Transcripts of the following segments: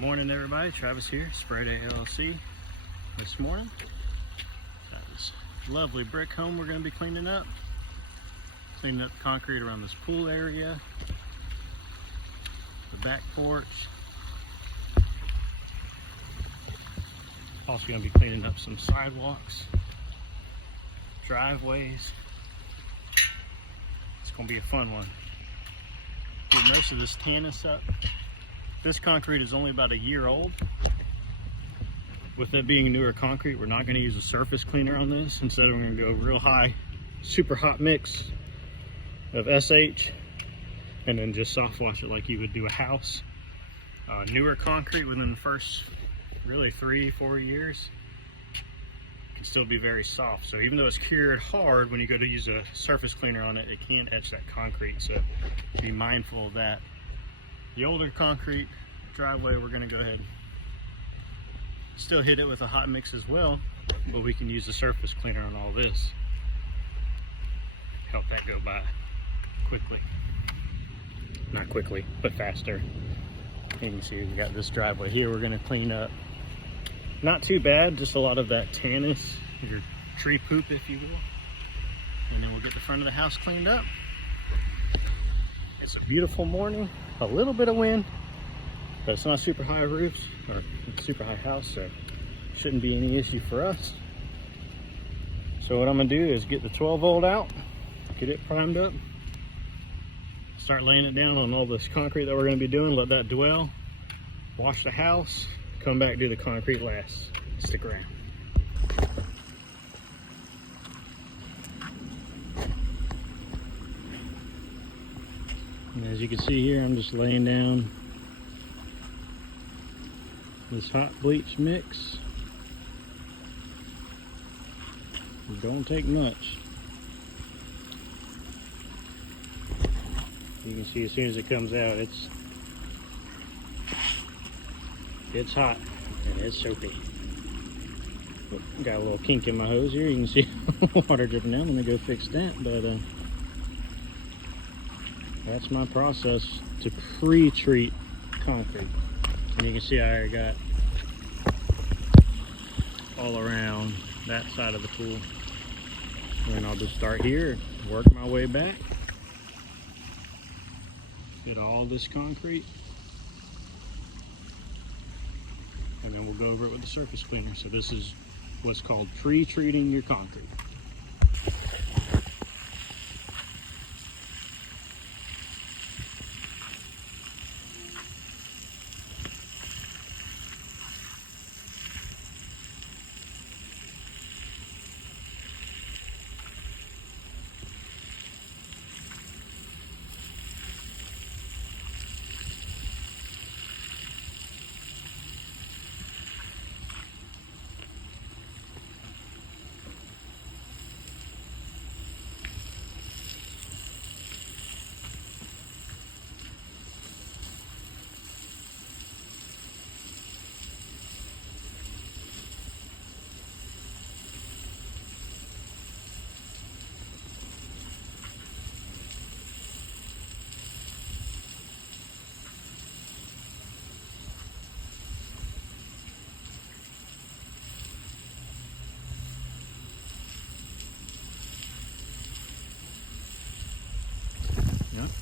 Morning everybody, Travis here, Spray Day LLC. This morning, got this lovely brick home we're going to be cleaning up. Cleaning up the concrete around this pool area, the back porch. Also going to be cleaning up some sidewalks, driveways. It's going to be a fun one. Get most of this tannis up. This concrete is only about a year old. With it being newer concrete, we're not going to use a surface cleaner on this. Instead, we're going to go real high, super hot mix of SH, and then just soft wash it like you would do a house. Newer concrete within the first really 3-4 years can still be very soft. So even though it's cured hard, when you go to use a surface cleaner on it, it can etch that concrete. So be mindful of that. The older concrete driveway, we're going to go ahead and still hit it with a hot mix as well, but we can use the surface cleaner on all this. Help that go by quickly. Not quickly, but faster. You can see we got this driveway here we're going to clean up. Not too bad, just a lot of that tannis, your tree poop if you will. And then we'll get the front of the house cleaned up. It's a beautiful morning, a little bit of wind, but it's not super high roofs or super high house, so shouldn't be any issue for us. So what I'm gonna do is get the 12 volt out, get it primed up, start laying it down on all this concrete that we're gonna be doing, let that dwell, wash the house, come back, do the concrete last. Stick around. And as you can see here, I'm just laying down this hot bleach mix. It don't take much. You can see as soon as it comes out, it's hot and it's soapy. Got a little kink in my hose here. You can see water dripping down. Let me go fix that. But that's my process to pre-treat concrete. And you can see I already got all around that side of the pool. And then I'll just start here, work my way back, get all this concrete, and then we'll go over it with the surface cleaner. So this is what's called pre-treating your concrete.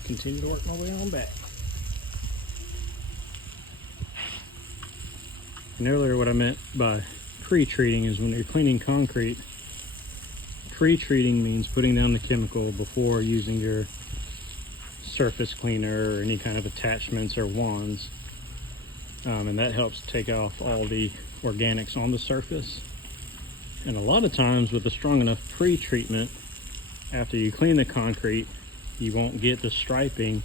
Continue to work my way on back. And earlier what I meant by pre-treating is when you're cleaning concrete, pre-treating means putting down the chemical before using your surface cleaner or any kind of attachments or wands. And that helps take off all the organics on the surface. And a lot of times with a strong enough pre-treatment, after you clean the concrete, you won't get the striping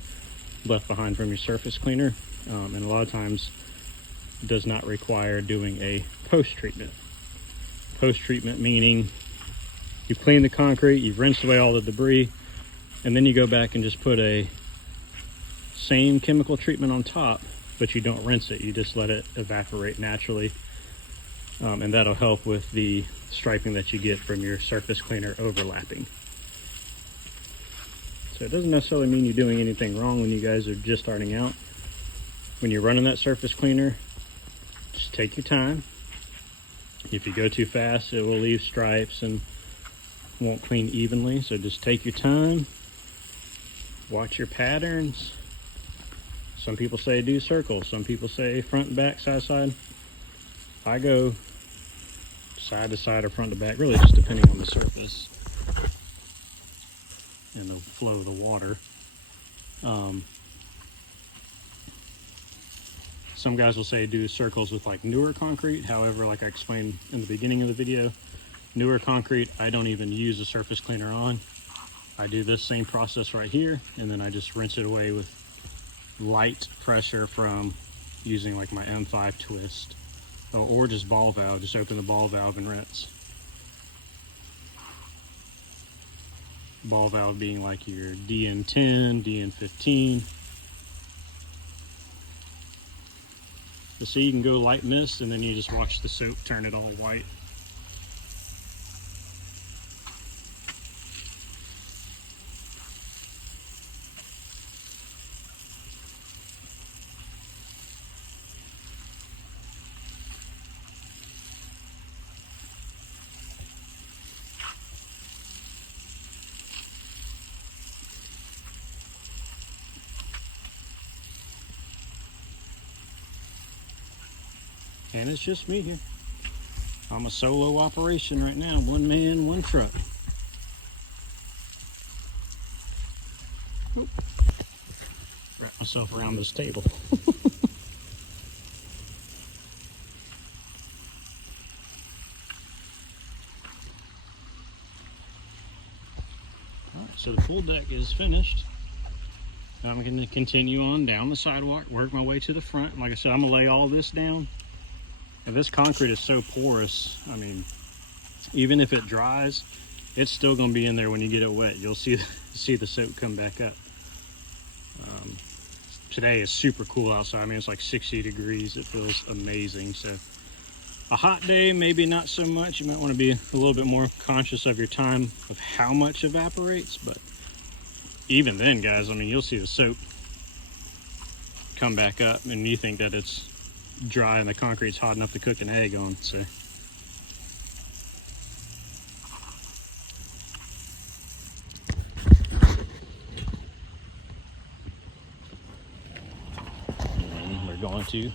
left behind from your surface cleaner. And a lot of times it does not require doing a post-treatment. Post-treatment meaning you clean the concrete, you've rinsed away all the debris, and then you go back and just put a same chemical treatment on top, but you don't rinse it. You just let it evaporate naturally. And that'll help with the striping that you get from your surface cleaner overlapping. So it doesn't necessarily mean you're doing anything wrong when you guys are just starting out. When you're running that surface cleaner, Just take your time. If you go too fast, it will leave stripes and won't clean evenly. So just take your time. Watch your patterns. Some people say do circles. Some people say front and back, side to side. I go side to side or front to back, really just depending on the surface and the flow of the water. Some guys will say do circles with like newer concrete. However, like I explained in the beginning of the video, newer concrete, I don't even use a surface cleaner on. I do this same process right here, and then I just rinse it away with light pressure from using like my M5 twist. Or just ball valve, just open the ball valve and rinse. Ball valve being like your DN10, DN15. So you can go light mist, and then you just watch the soap turn it all white. And it's just me here. I'm a solo operation right now. One man, one truck. Oop. Wrap myself around this table. Alright, so the full deck is finished. I'm going to continue on down the sidewalk, work my way to the front. Like I said, I'm going to lay all this down. And this concrete is so porous, I mean, even if it dries, it's still going to be in there when you get it wet. You'll see the soap come back up. Today is super cool outside. I mean, it's like 60 degrees. It feels amazing. So a hot day, maybe not so much. You might want to be a little bit more conscious of your time of how much evaporates. But even then, guys, I mean, you'll see the soap come back up, and you think that it's dry and the concrete's hot enough to cook an egg on. So and we're going to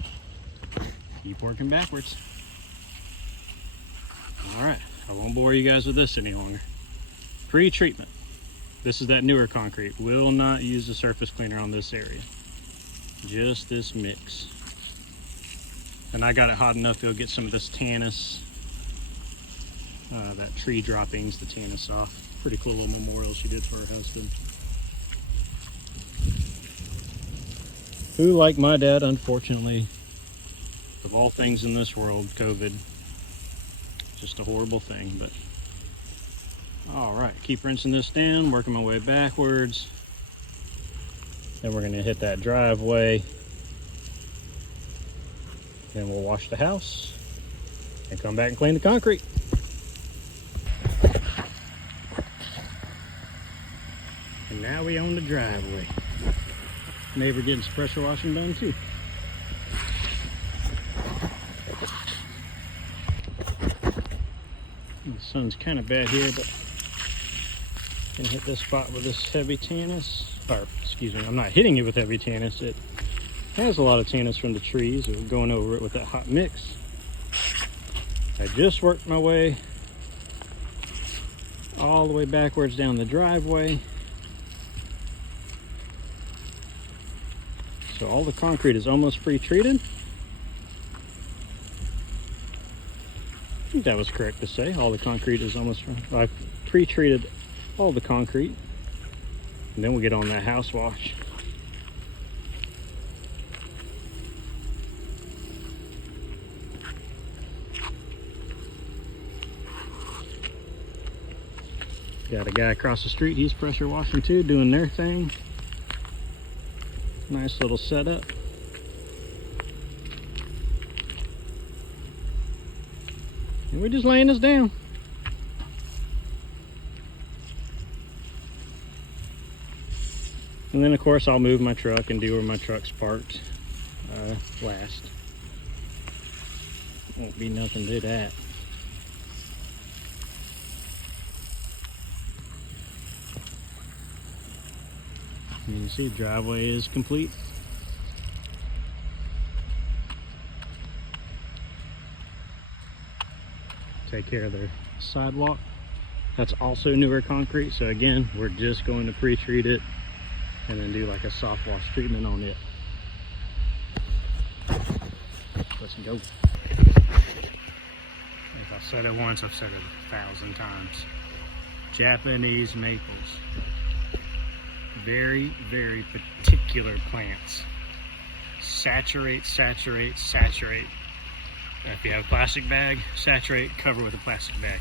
keep working backwards. All right, I won't bore you guys with this any longer. Pre-treatment. This is that newer concrete. Will not use the surface cleaner on this area. Just this mix. And I got it hot enough, it'll get some of this tannus, that tree droppings, the tannus off. Pretty cool little memorial she did for her husband. Who, like my dad, unfortunately, of all things in this world, COVID, just a horrible thing. But all right, keep rinsing this down, working my way backwards. Then we're gonna hit that driveway. Then we'll wash the house and come back and clean the concrete. And now we own the driveway. Neighbor getting some pressure washing done too. The sun's kind of bad here, but gonna hit this spot with this heavy tannus. Or excuse me, I'm not hitting it with heavy tannus. It has a lot of tannus from the trees. We're going over it with that hot mix. I just worked my way all the way backwards down the driveway. So all the concrete is almost pre-treated. I think that was correct to say. All the concrete is almost, I've pre-treated all the concrete. And then we'll get on that house wash. Got a guy across the street, he's pressure washing too, doing their thing. Nice little setup. And we're just laying this down. And then of course I'll move my truck and do where my truck's parked last. Won't be nothing to that. And you can see the driveway is complete. Take care of the sidewalk. That's also newer concrete, so again, we're just going to pre-treat it and then do like a soft wash treatment on it. Let's go. If I said it once, I've said it 1,000 times. Japanese maples. Very, very particular plants. Saturate, saturate, saturate. If you have a plastic bag, saturate, cover with a plastic bag.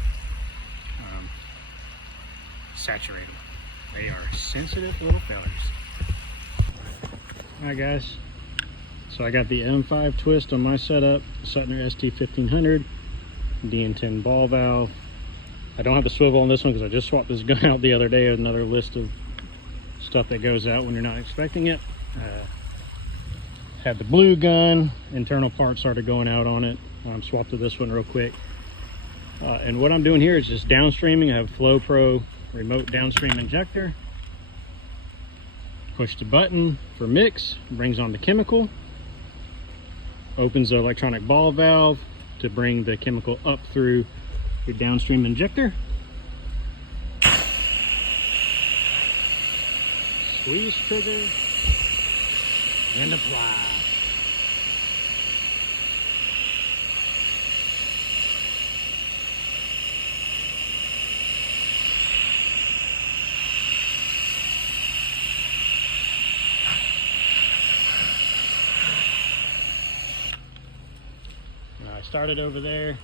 Saturate them. They are sensitive little fellas. Alright guys, so I got the M5 twist on my setup, Suttner ST1500, DN10 ball valve. I don't have the swivel on this one because I just swapped this gun out the other day. Another list of stuff that goes out when you're not expecting it. Had the blue gun, internal parts started going out on it. Swapped to this one real quick. And what I'm doing here is just downstreaming. I have Flow Pro remote downstream injector. Push the button for mix, brings on the chemical. Opens the electronic ball valve to bring the chemical up through the downstream injector. Squeeze trigger and apply. I started over there,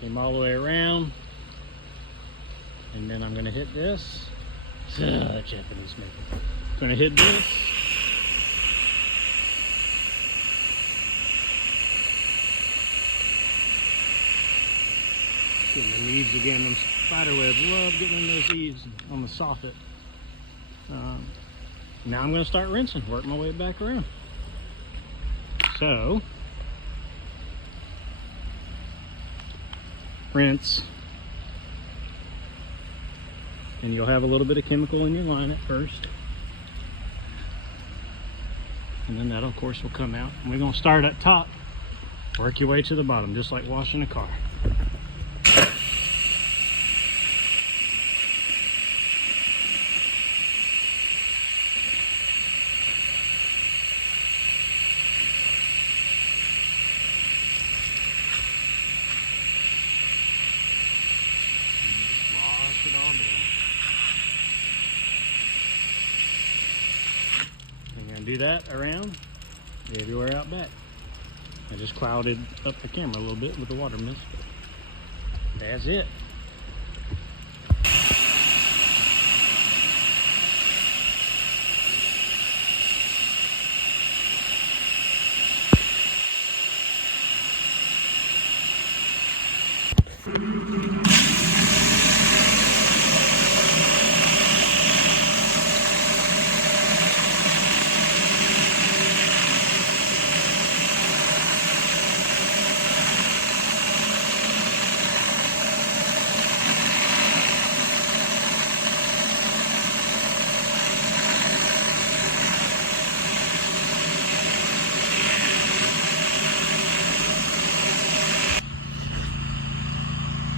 came all the way around, and then I'm going to hit this. Japanese maple. Going to hit this. Getting the leaves again. Them spiderwebs, love getting in those leaves on the soffit. Now I'm going to start rinsing, work my way back around. So, rinse, and you'll have a little bit of chemical in your line at first, and then that of course will come out, and we're going to start at top, work your way to the bottom, just like washing a car. Do that around everywhere out back. I just clouded up the camera a little bit with the water mist. That's it.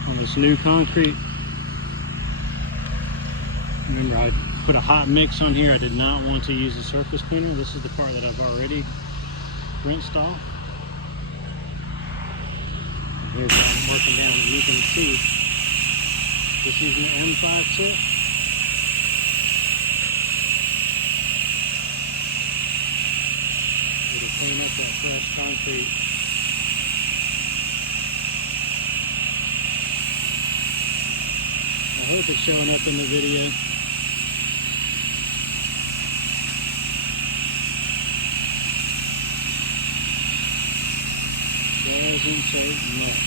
On this new concrete, remember I put a hot mix on here. I did not want to use a surface cleaner. This is the part that I've already rinsed off. Here's what I'm working down, and you can see this is an M5 tip. It'll clean up that fresh concrete. I hope it's showing up in the video. Doesn't take much.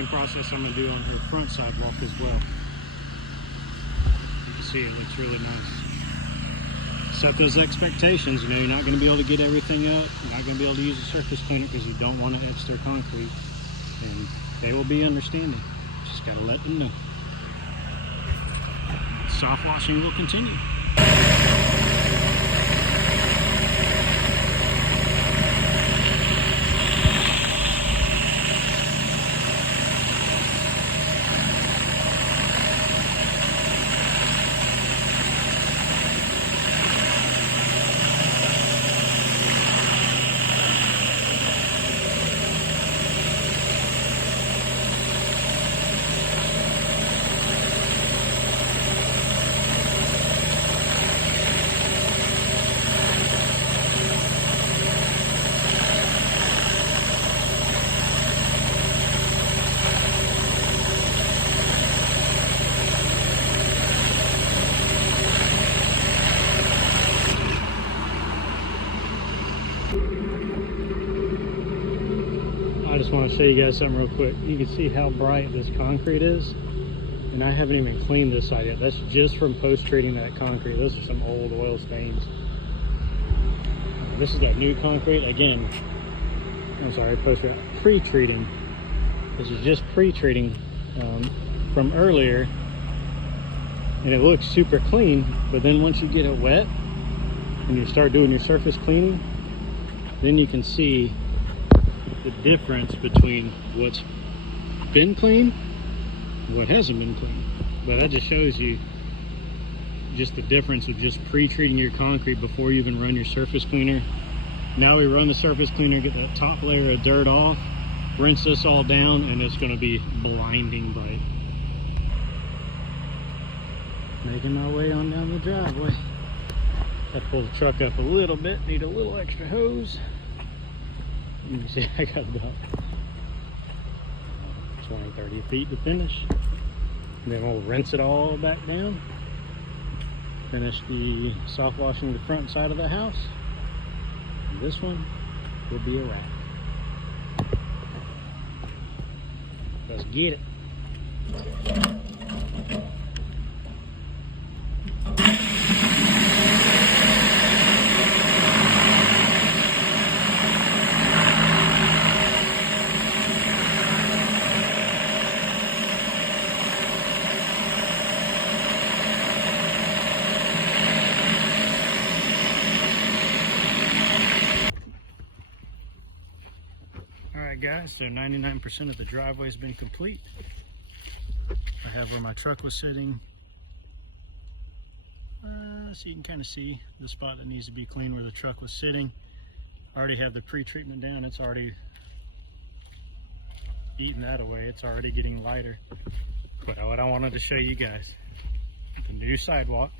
same process I'm going to do on her front sidewalk as well. You can see it looks really nice. Set those expectations. You know, you're not going to be able to get everything up. You're not going to be able to use a surface cleaner because you don't want to etch their concrete. And they will be understanding. Just got to let them know. Soft washing will continue. I just want to show you guys something real quick. You can see how bright this concrete is, and I haven't even cleaned this side yet. That's just from post-treating that concrete. Those are some old oil stains. This is that new concrete. Again, I'm sorry, pre-treating. This is just pre-treating from earlier, and it looks super clean, but then once you get it wet and you start doing your surface cleaning, then you can see the difference between what's been clean and what hasn't been clean. But that just shows you just the difference of just pre-treating your concrete before you even run your surface cleaner. Now we run the surface cleaner, get that top layer of dirt off, rinse this all down, and it's going to be blinding bright. Making my way on down the driveway. I pull the truck up a little bit, need a little extra hose. You can see I got about 20-30 feet to finish. And then we'll rinse it all back down. Finish the soft washing the front side of the house. And this one will be a wrap. Let's get it. Alright guys, so 99% of the driveway has been complete. I have where my truck was sitting. So you can kind of see the spot that needs to be clean where the truck was sitting. I already have the pre-treatment down. It's already eating that away. It's already getting lighter. But what I wanted to show you guys, the new sidewalk.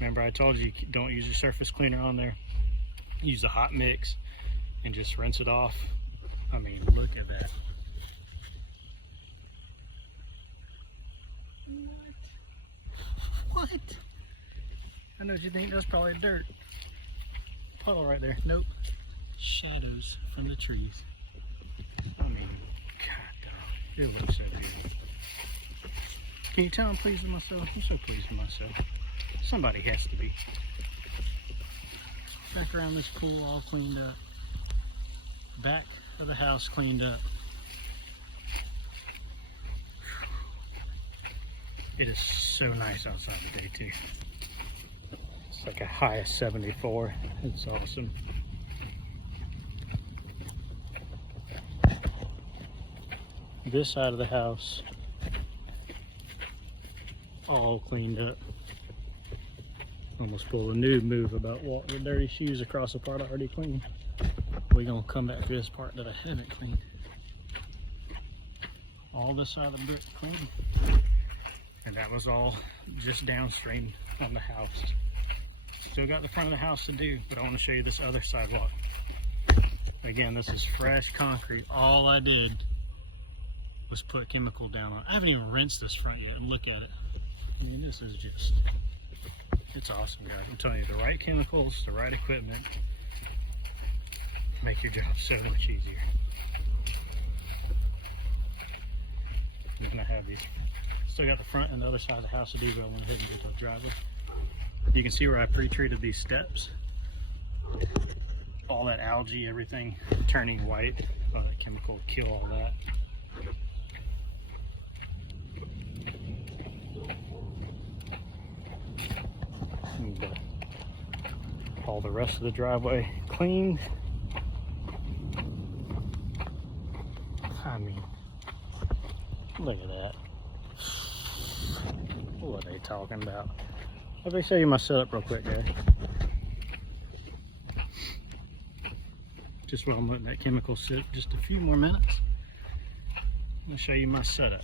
Remember I told you don't use your surface cleaner on there. Use a hot mix and just rinse it off. I mean, look at that. What? I know what you think, that's probably dirt. Puddle right there. Nope. Shadows from the trees. I mean, God dog. It looks so beautiful. Can you tell I'm pleased with myself? I'm so pleased with myself. Somebody has to be. Back around this pool all cleaned up. Back of the house cleaned up. It is so nice outside today too. It's like a high of 74. It's awesome. This side of the house all cleaned up. Almost pull a new move about walking with dirty shoes across the part I already cleaned. We're gonna come back to this part that I haven't cleaned. All this side of the brick clean. And that was all just downstream on the house. Still got the front of the house to do, but I want to show you this other sidewalk. Again, this is fresh concrete. All I did was put chemical down on it. I haven't even rinsed this front yet. Look at it. I mean, this is just, it's awesome, guys. I'm telling you, the right chemicals, the right equipment, make your job so much easier. is going to have these. Still got the front and the other side of the house to do, but I went ahead and get the driveway. You can see where I pre-treated these steps. All that algae, everything turning white. Oh, that chemical would kill all that. And all the rest of the driveway cleaned. I mean, look at that. What are they talking about? Let me show you my setup real quick, guys. Just while I'm letting that chemical sit just a few more minutes, I'm going to show you my setup.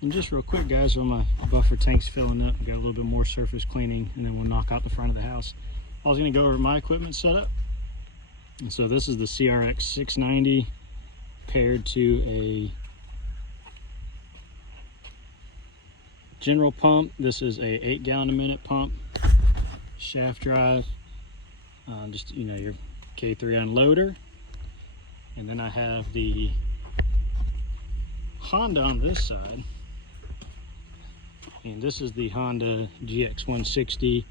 And just real quick, guys, while my buffer tank's filling up, got a little bit more surface cleaning, and then we'll knock out the front of the house. I was going to go over my equipment setup. And so this is the CRX 690 paired to a general pump. This is a 8 gallon a minute pump, shaft drive, just, you know, your K3 unloader. And then I have the Honda on this side, and this is the Honda GX160.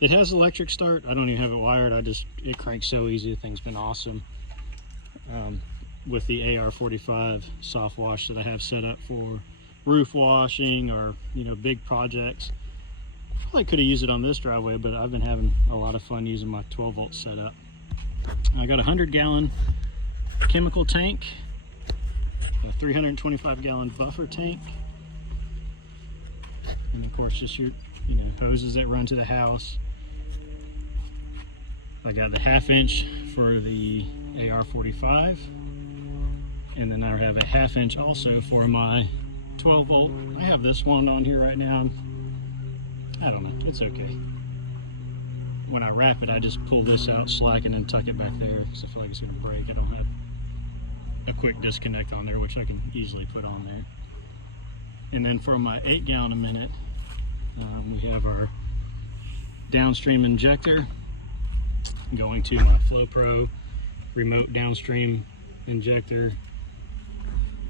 It has electric start. I don't even have it wired. It cranks so easy. The thing's been awesome. With the AR45 soft wash that I have set up for roof washing or, you know, big projects. I probably could have used it on this driveway, but I've been having a lot of fun using my 12 volt setup. I got a 100 gallon chemical tank, a 325 gallon buffer tank, and of course just your, you know, hoses that run to the house. I got the 1/2 inch for the AR45, and then I have a 1/2 inch also for my 12 volt. I have this one on here right now. I don't know, it's okay. When I wrap it, I just pull this out, slack, and then tuck it back there because I feel like it's gonna break. I don't have a quick disconnect on there, which I can easily put on there. And then for my 8 gallon a minute, we have our downstream injector going to my Flow Pro remote downstream injector.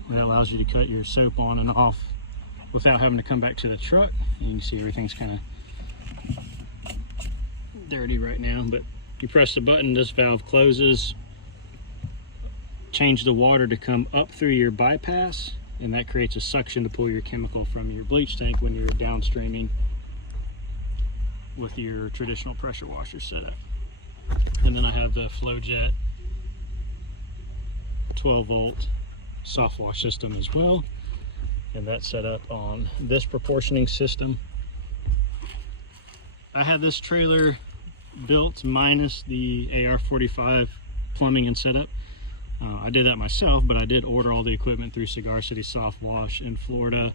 That allows you to cut your soap on and off without having to come back to the truck. And you can see everything's kind of dirty right now, but you press the button, this valve closes, change the water to come up through your bypass, and that creates a suction to pull your chemical from your bleach tank when you're downstreaming with your traditional pressure washer setup. And then I have the FlowJet 12 volt soft wash system as well, and that's set up on this proportioning system. I had this trailer built minus the AR45 plumbing and setup. I did that myself, but I did order all the equipment through Cigar City Soft Wash in Florida,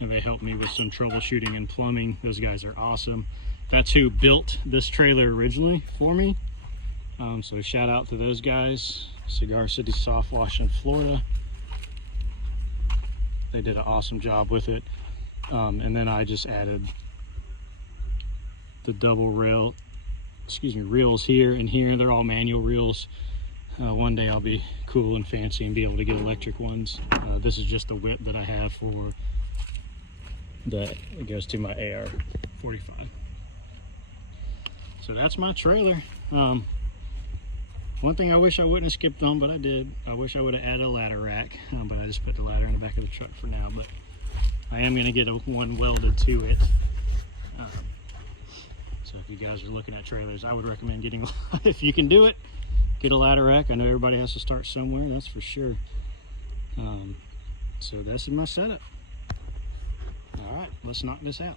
and they helped me with some troubleshooting and plumbing. Those guys are awesome. That's who built this trailer originally for me. So shout out to those guys, Cigar City Soft Wash in Florida. They did an awesome job with it. And then I just added the double reels here and here. They're all manual reels. One day I'll be cool and fancy and be able to get electric ones. This is just the whip that I have for that. It goes to my AR45. So that's my trailer. One thing I wish I wouldn't have skipped on, but I did. I wish I would have added a ladder rack, but I just put the ladder in the back of the truck for now. But I am going to get one welded to it. So if you guys are looking at trailers, I would recommend getting, if you can do it, get a ladder rack. I know everybody has to start somewhere, that's for sure. So that's my setup. All right, let's knock this out.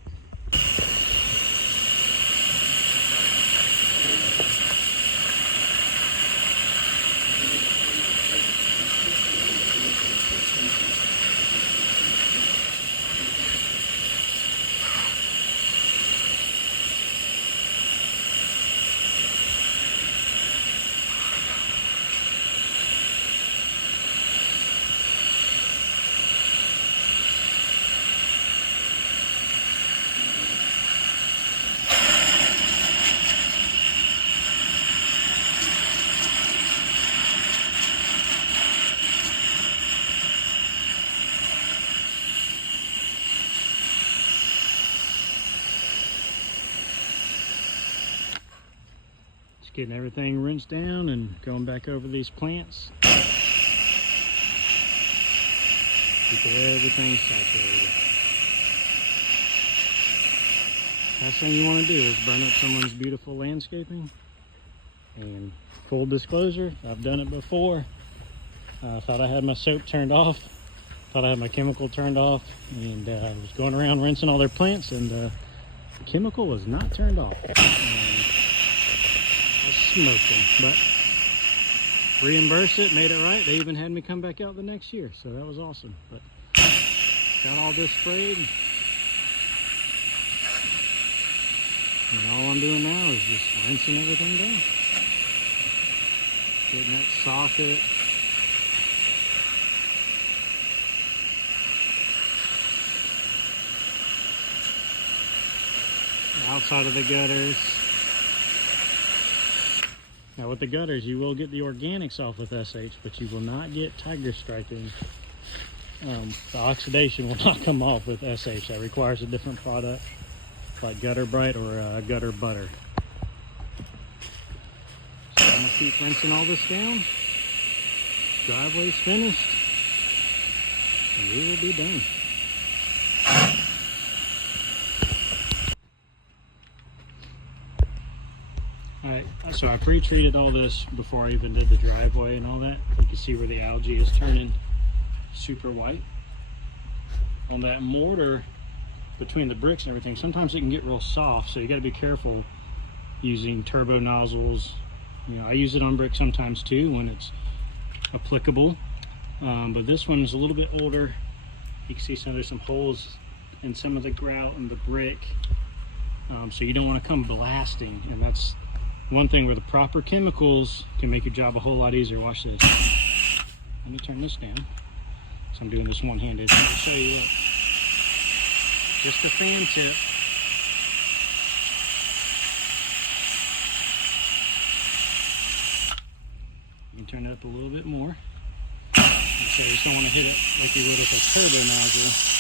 Just getting everything rinsed down and going back over these plants. Keep everything saturated. Last thing you want to do is burn up someone's beautiful landscaping. And full disclosure, I've done it before. Thought I had my soap turned off. Thought I had my chemical turned off. And I was going around rinsing all their plants, and the chemical was not turned off. And I smoked them. But reimbursed it, made it right. They even had me come back out the next year. So that was awesome. But got all this sprayed. And all I'm doing now is just rinsing everything down. Getting that soffit. Outside of the gutters. Now with the gutters, you will get the organics off with SH, but you will not get tiger striping. The oxidation will not come off with SH. That requires a different product, like Gutter Bright or Gutter Butter. So I'm gonna keep rinsing all this down. Driveway's finished, and we will be done. Alright, so I pre-treated all this before I even did the driveway and all that. You can see where the algae is turning super white. On that mortar, between the bricks and everything, sometimes it can get real soft, so you got to be careful using turbo nozzles. You know, I use it on brick sometimes too when it's applicable, but this one is a little bit older. You can see there's some holes in some of the grout and the brick, so you don't want to come blasting, and that's one thing where the proper chemicals can make your job a whole lot easier. Watch this. Let me turn this down. So I'm doing this one-handed. I'll show you what. Just a fan tip. You can turn it up a little bit more. So you just don't want to hit it like you would with a turbo nozzle.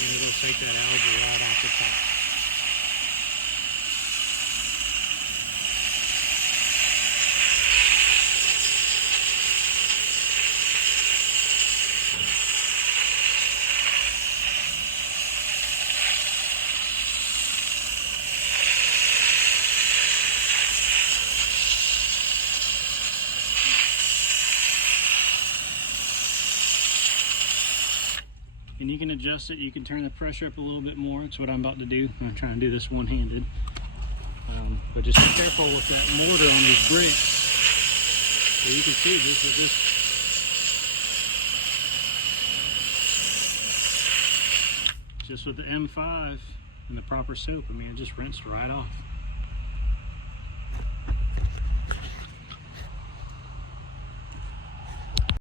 And it'll take that algae right off the top. And you can adjust it. You can turn the pressure up a little bit more. That's what I'm about to do. I'm trying to do this one-handed. But just be careful with that mortar on these bricks. So you can see this with this. Just with the M5 and the proper soap, I mean, it just rinsed right off.